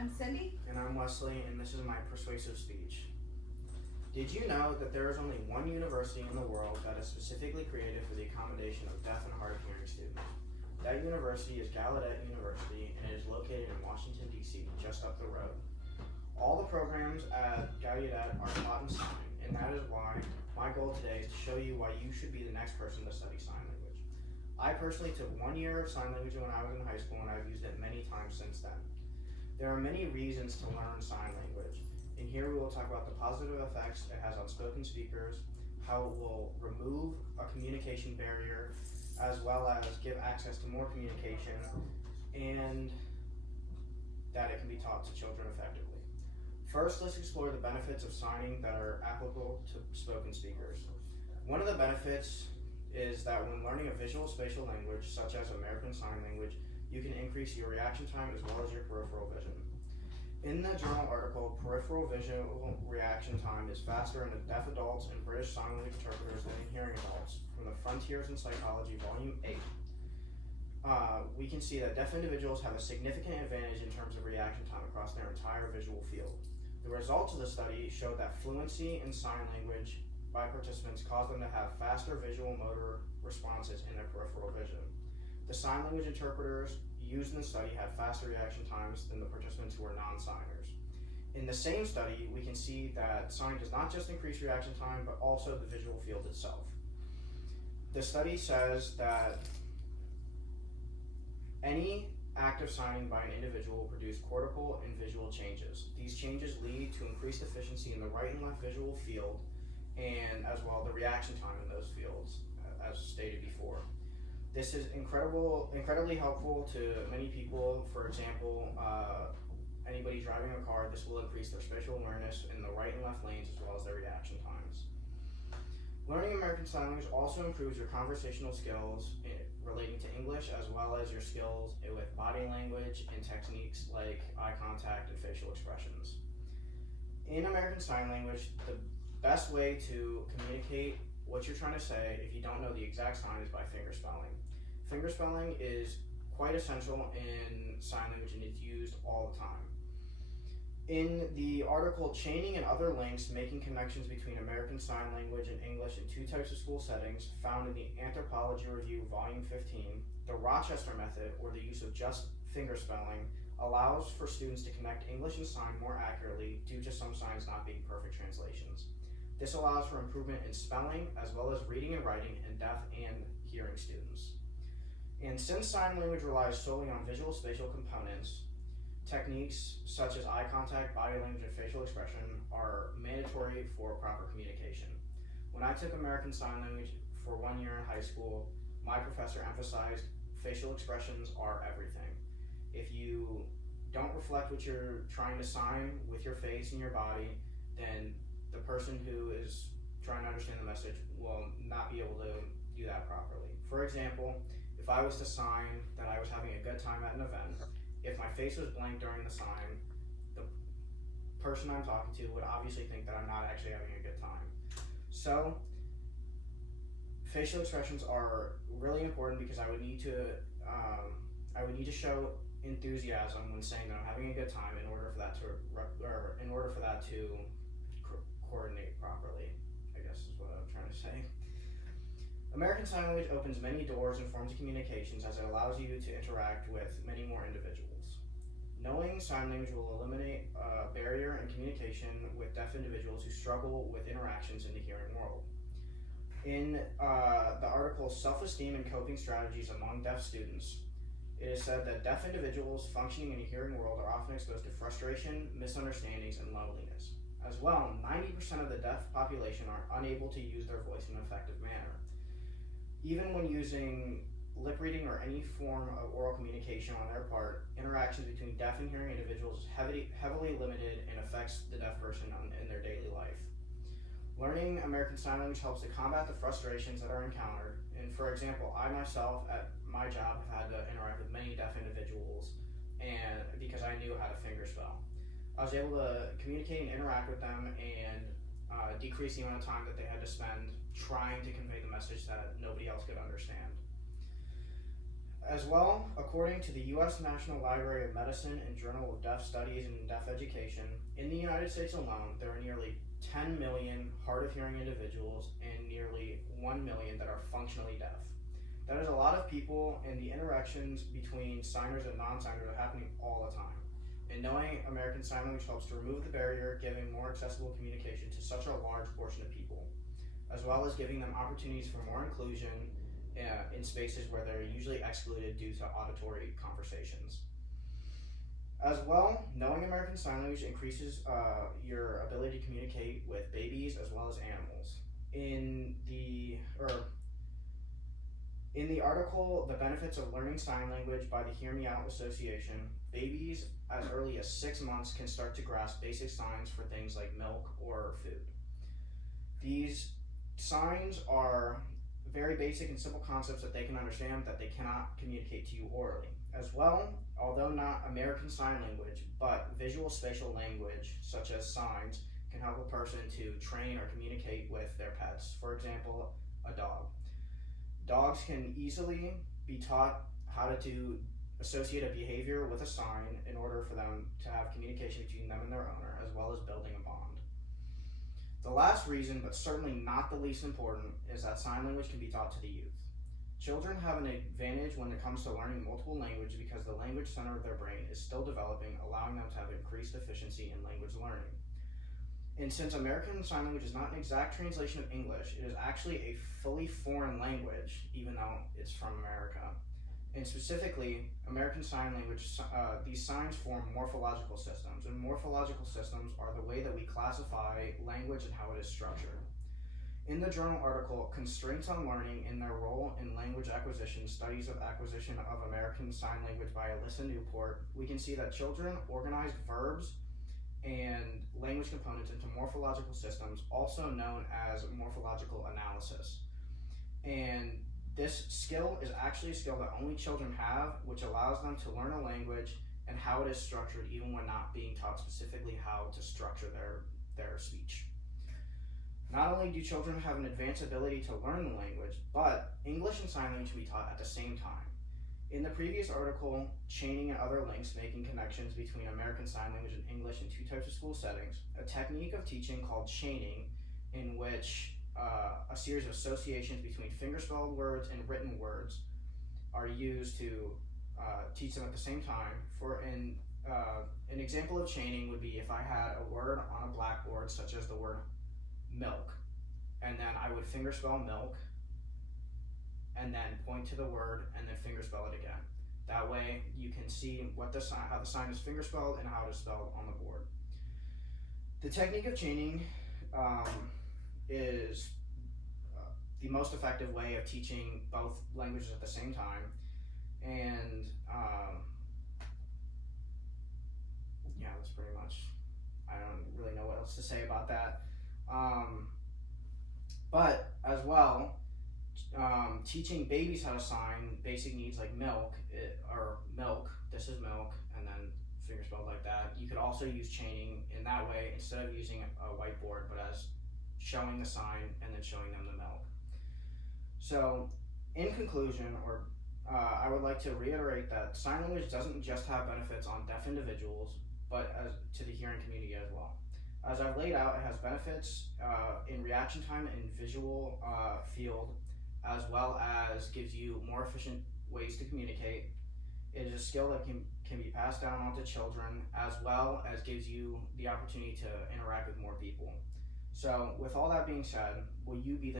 I'm Cindy. And I'm Wesley, and this is my persuasive speech. Did you know that there is only one university in the world that is specifically created for the accommodation of deaf and hard of hearing students? That university is Gallaudet University, and it is located in Washington, D.C., just up the road. All the programs at Gallaudet are taught in sign, and that is why my goal today is to show you why you should be the next person to study sign language. I personally took 1 year of sign language when I was in high school, and I've used it many times since then. There are many reasons to learn sign language, and here we will talk about the positive effects it has on spoken speakers, how it will remove a communication barrier, as well as give access to more communication, and that it can be taught to children effectively. First, let's explore the benefits of signing that are applicable to spoken speakers. One of the benefits is that when learning a visual spatial language, such as American Sign Language, you can increase your reaction time as well as your peripheral vision. In the journal article, peripheral visual reaction time is faster in deaf adults and British Sign Language interpreters than in hearing adults, from the Frontiers in Psychology, Volume 8. We can see that deaf individuals have a significant advantage in terms of reaction time across their entire visual field. The results of the study showed that fluency in sign language by participants caused them to have faster visual motor responses in their peripheral vision. The sign language interpreters used in the study had faster reaction times than the participants who were non-signers. In the same study, we can see that sign does not just increase reaction time, but also the visual field itself. The study says that any act of signing by an individual will produce cortical and visual changes. These changes lead to increased efficiency in the right and left visual field, and as well the reaction time in those fields, as stated before. This is incredibly helpful to many people. For example, anybody driving a car, this will increase their spatial awareness in the right and left lanes as well as their reaction times. Learning American Sign Language also improves your conversational skills relating to English, as well as your skills with body language and techniques like eye contact and facial expressions. In American Sign Language, the best way to communicate what you're trying to say, if you don't know the exact sign, is by fingerspelling. Fingerspelling is quite essential in sign language and it's used all the time. In the article Chaining and Other Links, Making Connections Between American Sign Language and English in Two Types of School Settings, found in the Anthropology Review, Volume 15, the Rochester method, or the use of just fingerspelling, allows for students to connect English and sign more accurately due to some signs not being perfect translations. This allows for improvement in spelling, as well as reading and writing in deaf and hearing students. And since sign language relies solely on visual spatial components, techniques such as eye contact, body language, and facial expression are mandatory for proper communication. When I took American Sign Language for 1 year in high school, my professor emphasized facial expressions are everything. If you don't reflect what you're trying to sign with your face and your body, then the person who is trying to understand the message will not be able to do that properly. For example, if I was to sign that I was having a good time at an event, if my face was blank during the sign, the person I'm talking to would obviously think that I'm not actually having a good time. So, facial expressions are really important because I would need to show enthusiasm when saying that I'm having a good time in order for that to coordinate properly, I guess is what I'm trying to say. American Sign Language opens many doors and forms of communications as it allows you to interact with many more individuals. Knowing sign language will eliminate a barrier in communication with deaf individuals who struggle with interactions in the hearing world. In the article Self-Esteem and Coping Strategies Among Deaf Students, it is said that deaf individuals functioning in the hearing world are often exposed to frustration, misunderstandings, and loneliness. As well, 90% of the deaf population are unable to use their voice in an effective manner. Even when using lip reading or any form of oral communication on their part, interactions between deaf and hearing individuals is heavily limited and affects the deaf person in their daily life. Learning American Sign Language helps to combat the frustrations that are encountered. And for example, I myself at my job have had to interact with many deaf individuals, and because I knew how to fingerspell, I was able to communicate and interact with them and decrease the amount of time that they had to spend trying to convey the message that nobody else could understand. As well, according to the U.S. National Library of Medicine and Journal of Deaf Studies and Deaf Education, in the United States alone, there are nearly 10 million hard of hearing individuals and nearly 1 million that are functionally deaf. That is a lot of people, and the interactions between signers and non-signers are happening all the time. And knowing American Sign Language helps to remove the barrier, giving more accessible communication to such a large portion of people, as well as giving them opportunities for more inclusion in spaces where they're usually excluded due to auditory conversations. As well, knowing American Sign Language increases your ability to communicate with babies as well as animals. In the article, The Benefits of Learning Sign Language by the Hear Me Out Association, babies as early as 6 months can start to grasp basic signs for things like milk or food. These signs are very basic and simple concepts that they can understand that they cannot communicate to you orally. As well, although not American Sign Language, but visual spatial language, such as signs, can help a person to train or communicate with their pets. For example, a dog. Dogs can easily be taught how to associate a behavior with a sign in order for them to have communication between them and their owner, as well as building a bond. The last reason, but certainly not the least important, is that sign language can be taught to the youth. Children have an advantage when it comes to learning multiple languages because the language center of their brain is still developing, allowing them to have increased efficiency in language learning. And since American Sign Language is not an exact translation of English, it is actually a fully foreign language, even though it's from America. And specifically, American Sign Language, these signs form morphological systems, and morphological systems are the way that we classify language and how it is structured. In the journal article, Constraints on Learning and Their Role in Language Acquisition, Studies of Acquisition of American Sign Language by Alyssa Newport, we can see that children organized verbs and language components into morphological systems, also known as morphological analysis. And this skill is actually a skill that only children have, which allows them to learn a language and how it is structured, even when not being taught specifically how to structure their speech. Not only do children have an advanced ability to learn the language, but English and sign language can be taught at the same time. In the previous article, Chaining and Other Links, Making Connections Between American Sign Language and English in Two Types of School Settings, a technique of teaching called chaining, in which a series of associations between fingerspelled words and written words are used to teach them at the same time. An example of chaining would be if I had a word on a blackboard, such as the word milk, and then I would fingerspell milk, and then point to the word, and then fingerspell it again. That way, you can see how the sign is fingerspelled and how it is spelled on the board. The technique of chaining is the most effective way of teaching both languages at the same time, and yeah, that's pretty much. I don't really know what else to say about that. But as well, teaching babies how to sign basic needs like milk, this is milk, and then fingerspelled like that. You could also use chaining in that way instead of using a whiteboard, but as showing the sign and then showing them the milk. So, in conclusion, I would like to reiterate that sign language doesn't just have benefits on deaf individuals, but to the hearing community as well. As I've laid out, it has benefits in reaction time and visual field, as well as gives you more efficient ways to communicate. It is a skill that can be passed down onto children, as well as gives you the opportunity to interact with more people. So with all that being said, will you be the